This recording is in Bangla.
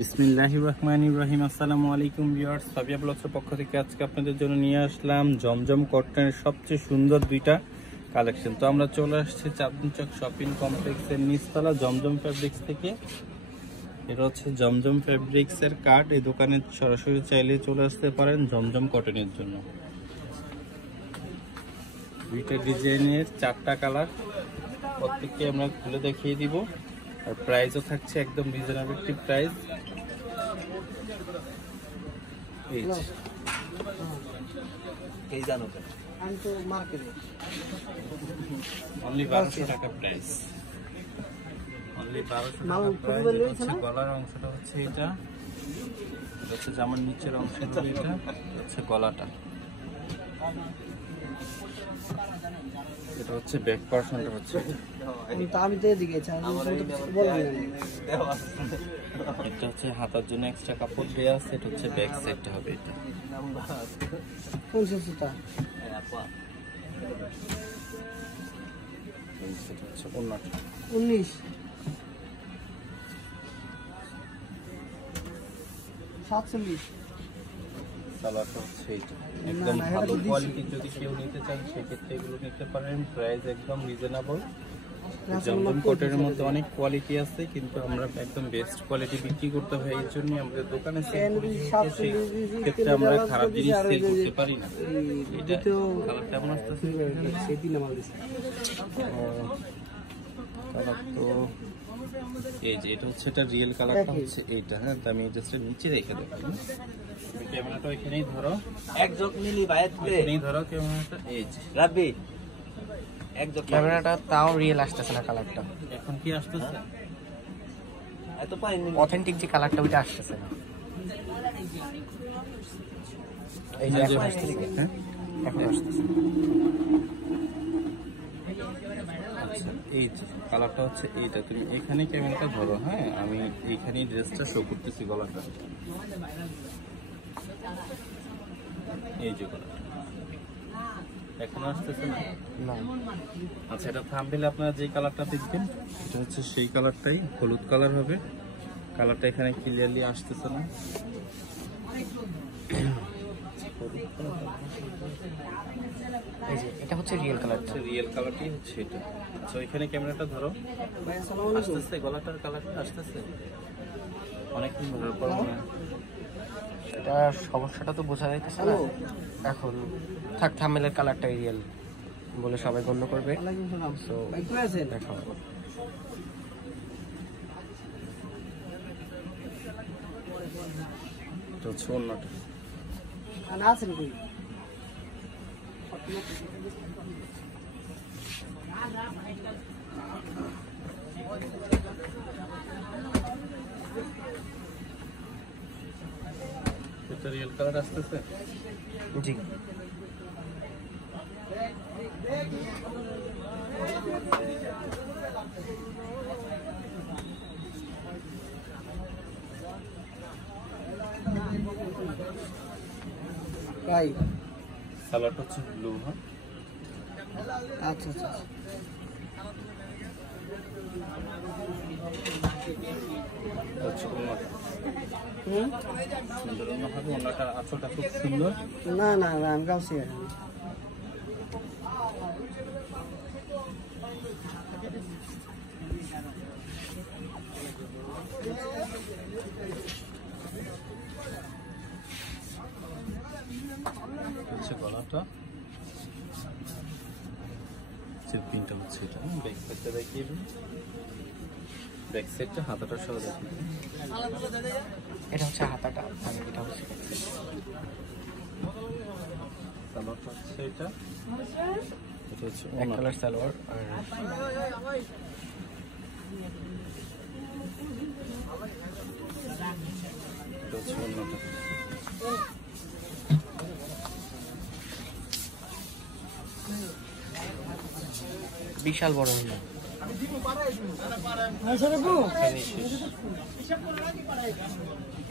বিসমিল্লাহির রহমানির রহিম। আসসালামু আলাইকুম ভিউয়ার্স, সাবিয়া ব্লগসের পক্ষ থেকে আজকে আপনাদের জন্য নিয়ে আসলাম জমজম কটনের সবচেয়ে সুন্দর দুইটা কালেকশন। তো আমরা চলে আসছি চাঁদনী চক শপিং কমপ্লেক্সের নিচতলা জমজম ফেব্রিক্স থেকে। এটা হচ্ছে জমজম ফেব্রিক্সের কার্ড। এই দোকানে সরাসরি চাইলে চলে আসতে পারেন জমজম কটনের জন্য। দুইটা ডিজাইনের চারটা কালার, প্রত্যেককে আমরা খুলে দেখিয়ে দিব। আর প্রাইসও থাকছে একদম রিজনেবল একটি প্রাইস। এই জানো তো আমি তো মার্কেটে অনলি 1200 টাকা প্রাইস, অনলি 1200 টাকা প্রাইস। হচ্ছে গলার অংশটা হচ্ছে এটা হচ্ছে জামার নিচের অংশটা, এটা হচ্ছে গলাটা, এটা হচ্ছে ব্যাক পোরশনটা হচ্ছে আমি তো এদিকে এটা হচ্ছে হাতার জন্য এক্সট্রা কাপড় দেওয়া আছে। এটা হচ্ছে ব্যাক সাইডটা হবে। এটা কোন সুতা? এটা হচ্ছে ওন্নাটা 19 47 সালোয়ারটা হচ্ছে এটা একদম ভালো কোয়ালিটি। যদি কেউ নিতে চান সেক্ষেত্রে এগুলো নিতে পারেন, প্রাইস একদম রিজনেবল। জমজম কটনের মধ্যে অনেক কোয়ালিটি আছে, কিন্তু আমরা একদম বেস্ট কোয়ালিটি বিক্রি করতে হয়। এই জন্য আমাদের দোকানে ক্ষেত্রে আমরা খারাপ জিনিস সেল করতে পারি না। এটা কালার কেমন আসতেছে? কালার তো এই যে এটা হচ্ছে, এটা রিয়েল কালারটা হচ্ছে এইটা। হ্যাঁ, তো আমি জাস্ট নিচে রেখে দেবো। ক্যামেরাটা এখানেই ধরো, একজক নিলি বাইরে তুলে এখানেই ধরো ক্যামেরাটা। এই যে রাখবি একজক ক্যামেরাটা তাও রিয়েল আসতেছে না কালারটা। এখন কি আসতেছে? এত পাইনি অথেন্টিক যে কালারটা ওইটা আসতেছে না। এই যে এখন আসতেছে, হ্যাঁ এখন আসতেছে। আচ্ছা, এই যে কালারটা হচ্ছে এইটা। তুমি এখানে ক্যামেরাটা ধরো, হ্যাঁ আমি এইখানেই ড্রেসটা শো করতেছি গলাটা। এই যে গলাটা এখন আসতেছে না। আচ্ছা, এটা থাম্বনেইলে আপনারা যে কালারটা দেখবেন এটা হচ্ছে সেই কালারটাই, হলুদ কালার হবে। কালারটা এখানে ক্লিয়ারলি আসতেছে না। এই যে এটা হচ্ছে রিয়েল কালারটা, রিয়েল কালারটাই হচ্ছে এটা। আচ্ছা, এখানে ক্যামেরাটা ধরো, আসতেছে গলাটার কালারটা আসতেছে অনেকক্ষণ ধরার পর। এটা সমস্যাটা তো বোঝা যাইতেছে না। এখন থাক, থাম্বনেইলের কালারটাই রিয়েল বলে সবাই গণ্য করবে। সো দেখো, এটা হচ্ছে অন্যটা। আছেন কই এটা রিয়েল কালার আসতেছে। জি ভাই কালারটা হচ্ছে ব্লু। হ্যাঁ, আচ্ছা আচ্ছা হচ্ছে অন্যটা। সুন্দর অন্য হবে, অন্যটা আঁচলটা খুব সুন্দর। না না না আমি কাউছি হচ্ছে গলাটা, পিনটা হচ্ছে এটা। ব্যাক সাইডটা দেখিয়ে দিন, ব্যাক সাইডটা হাতাটা সহ দেখিয়ে দিন। এটা হচ্ছে হাতাটা, আর এটা হচ্ছে সালোয়ারটা হচ্ছে এটা, এটা হচ্ছে এক কালার সালোয়ার। আর এটা হচ্ছে অন্যটা। বিশাল বড় হলো।